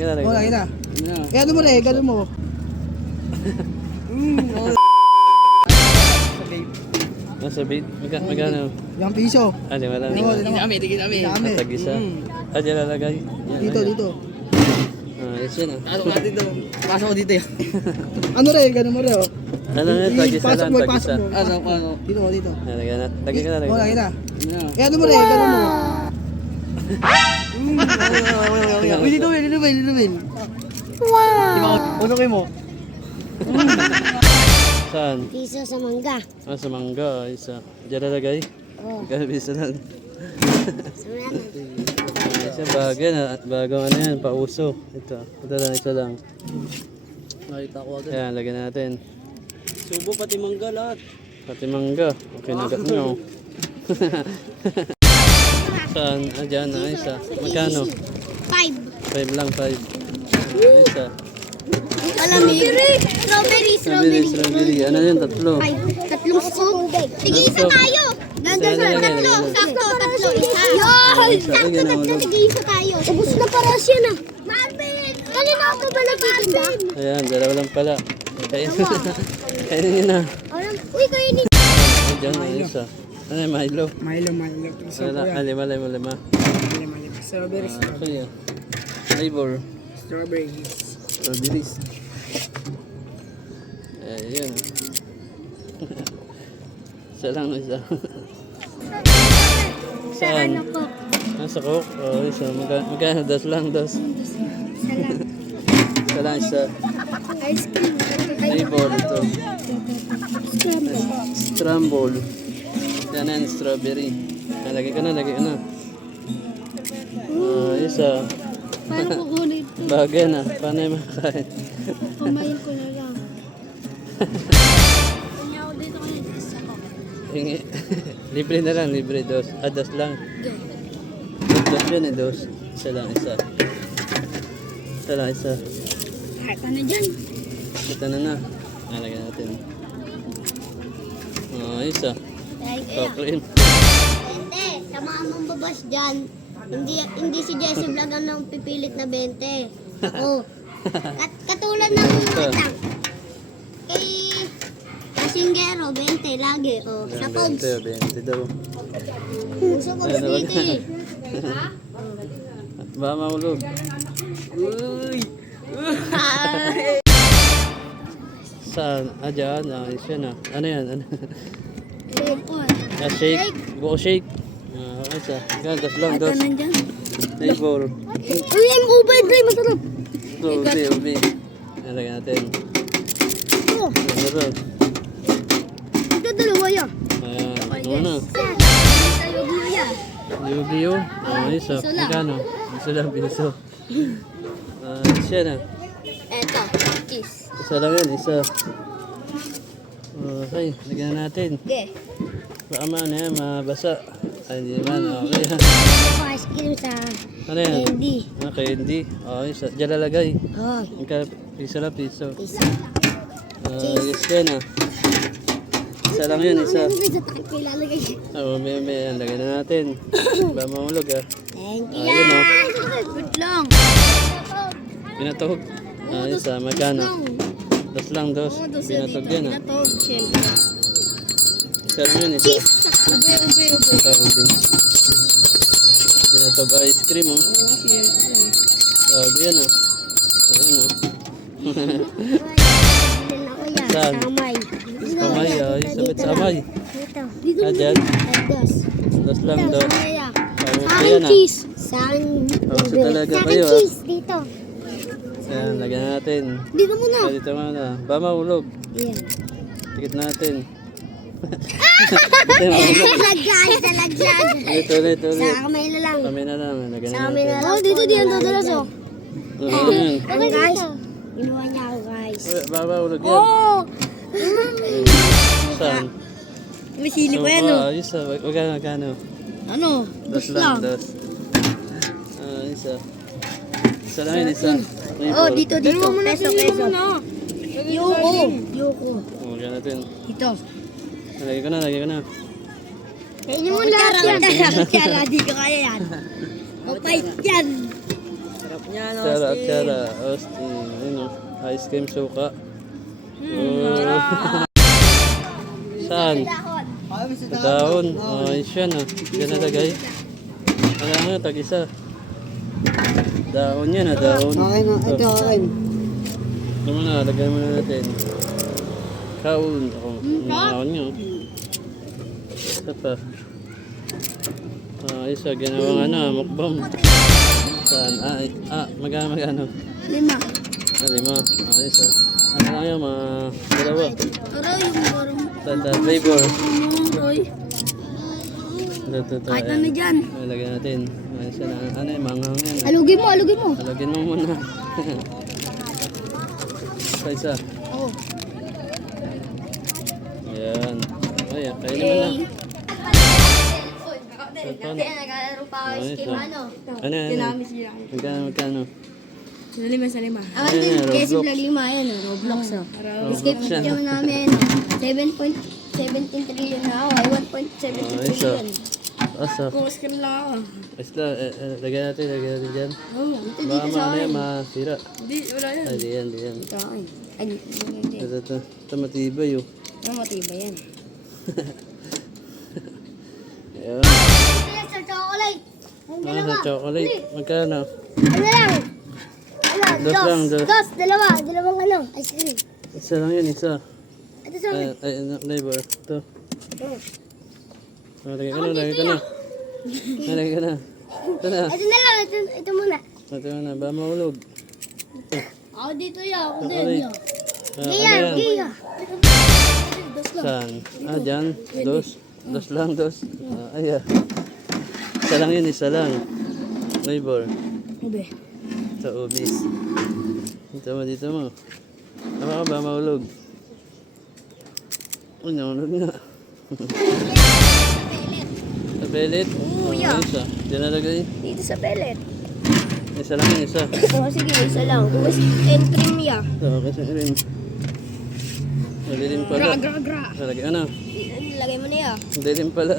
Oh, lagi na. Eh, ano mo rin, gano'n mo. Nasa bait? Magkano? Yung piso. Di wala Oo, na. dami. Tag-isa. Diyan lalagay. Yan, Dito, ayan. dito. Ayos yun ah. Pasok natin dito. Pasok ko dito yan. Ano rin, gano'n mo rin, oh. Ano na, tag-isa Pasok lang, mo, tag-isa. pasok mo. Ano? Dito, dito. Lagyan na. Lagyan ka na, Oh, lagi lagyan na. Yan. Eh, ano mo rin, gano'n mo. Uy, dito, Will. Wow! Uno kayo mo. Saan? Piso sa mangga. Sa mangga, isa. Diyan lalagay? Oo. Isa lang. Salamat. Isa bagay na, bagong ano yan, pauso. Ito lang, isa lang. Nakita ko agad. Ayan, lagyan natin. Subo pati mangga lahat. Pati mangga. Okay, nagat nyo. Saan? Diyan na, isa. Magkano? 5. 5 lang, 5. Isa. Malamig. Strawberry. Ano yun, tatlo? 5. Tatlong scoop. Sige, isa tayo. Ganda Isa, sa lagyan, tatlo. lagyan. Tatlo. Isa. Isa, lagyan na ulo. Sige, isa tayo. Ubus na paras yan ah. Marvin! Kanina ako ba nagtitinda? Ayan, dalawa lang pala. Kainin nyo na. Uy, kayo ni... Diyan na, isa. Ano yung Milo? Milo. Piso po yan. Lima. Strawberries. Okay, flavor. Strawberries. Ayan. Isa lang, isa. Saan? Sa Coke? Oo, isa. Magkano? Das lang, dos. Isa lang, isa. Ice cream. Flavor ito. Scramble. Yan yan, strawberry. Lagay ka na. Isa. Paano kukunin ito? Bagay na. Paano yung makakain? Kumain ko na lang. Kanya ako dito kaya isa ko. Hingi. Libre na lang, libre. Dos. Dos lang. Dos yun eh, dos. Isa lang, isa. Hata na dyan. Ito na. Nalagyan natin. Isa. Chocolate. Hindi, sa mga mambabas dyan, hindi si Jesse Vlog ang pipilit na 20. Oh. Katulad ng matang. Kay Singgero, 20 lagi. Oh, sa Pogs. 20 daw. Sa Pogs dito eh. Baka mahulog. Uy! Saan? Dyan. Isa na. Ano yan? Shake. Shake. Buko shake. Isa. Gagas lang. Dos. Nandyan. Flavor. Uy, ang ubay, Dre, masarap. Ubi. Nalagyan natin. Oh, Meron. ito dalawa yan. Ayan. Ano na? Tayo guya. Yu-Gi-Oh! Isa. Piso lang. Magkano? Piso lang. Siya na. Eto, cheese. Isa lang yan. Isa. Okay. Lagyan na natin. Okay. Baka yan. Mabasa. Hindi naman. Okay. Ako ice cream sa Ano yan? candy. Candy. Isa. Diyan lalagay. Oh, Piso lang. Piso. isa. Yes yan ah. Isa lang yun. Isa. Ano sa takip ko ilalagay? May. Lagyan na natin. Baka mahulog ah. Thank you. Ayun oh. Good lang. Pinatog. Isa. Magkano? Dos lang. Pinatog yan ah. Pinatog, syempre. Isa lang yun. Isa. Cheese. Ube. Ito, ubi. Pinatog ice cream, oh. Sabi yan, oh. Ayun, oh. Bilhin ako yan. Saan? Samay. Amay, oh. Isabit sa amay. Dito. Dyan. Dos. Dos lang, dos. Samaya. Pauso Sa yan, ah. cheese. Sa akin. Pauso talaga Sa akin kayo, ah. cheese. Dito. Ayan, lagyan natin. Dito muna. Dito muna. Ba mahulog. Yan. Tikit natin. Talaglag. Ulit. Sa kamay na lang. Kami na lang. Lagyan Sa na kamay natin. na lang. Oh, dito diyan dadalas oh. Ayun. Ano guys? Inuha niya ako guys. Ba mahulog yan. Oh! Saan? May sili pa yan So, oh. Isa. Magkano? Ano? Dos lang. Isa. Isa lang yun, isa. Oh, dito. Peso. Yoko. Lagyan natin. Dito. Lagyan ko na. Kainin mo lahat yan. Di ko kaya yan. Mapait yan. Yan, Atsara, Austin. atsara. Austin. Ano? Ice cream suka. Oh. Saan? Sa dahon. Ayos yan ah. Yan nalagay. Ano nga, tag-isa. Dahon yan ah, dahon. Okay na, ito okay. Ito muna, lagay muna natin. Kaun. Ako, kaun nyo. Isa pa. Isa, ginawang ano, mukbang. Saan? Magano. 5. 5. Isa. Ano lang yun, mga dalawa. Aray, yung marong. Tata, flavor. Aray. Ito. Kahit ano dyan. Lagyan natin. Isa na, ano yung manghang yan. Alugin mo, alugin mo. Lagyan mo muna. Isa. Oo. Ayan. Ay, kain naman na. Ito na. Naglalaro pa ako Ayos, escape ah. ano. Ano? Magkano? Sa 5, sa 5. Ang Ayan, din, Jesse Roblox. Vlog 5, ayan, Roblox. Escape Roblox yan. video namin, 7.17 trillion na ako, ay 1.17 Ayos, ah. trillion. Asa? Focus ka lang ako. Basta, lagyan natin dyan. Oo. Ito Baka dito sa ano akin. yan, masira. Hindi, wala yan. Ay, diyan. Ito akin. Ay, hindi. Ito matibay oh. Ang matibay yan. Ayan. Ito sa chocolate. Ang Sa chocolate. Magkano? Ano lang? Dos lang, dos. Dalawang ano, ice cream. Isa lang yun, isa. Ito sa akin. Ay, flavor. Ito. Lagay ka na. Lagay ka na. Ito na. Ito na lang, ito muna. Ito na, ba mahulog? Ako dito yan, ako din Chocolate. yan. Ano Giya, yan? giya. Saan? Dyan? Dos lang. Ay, Isa lang yun, isa lang. Flavor. Ube. Sa ubis. Dito mo. Tama ka ba mahulog? Oh, nahulog nga. Sa pellet? Oo, yeah. Isa. Diyan nalagay. Dito sa pellet. Isa lang yun, isa. Oo, sige, isa lang. Tapos, entrim niya. So, kasi rin. Mali rin pala. Gra. Lagay ano? Lagay mo na yan. Hindi rin pala.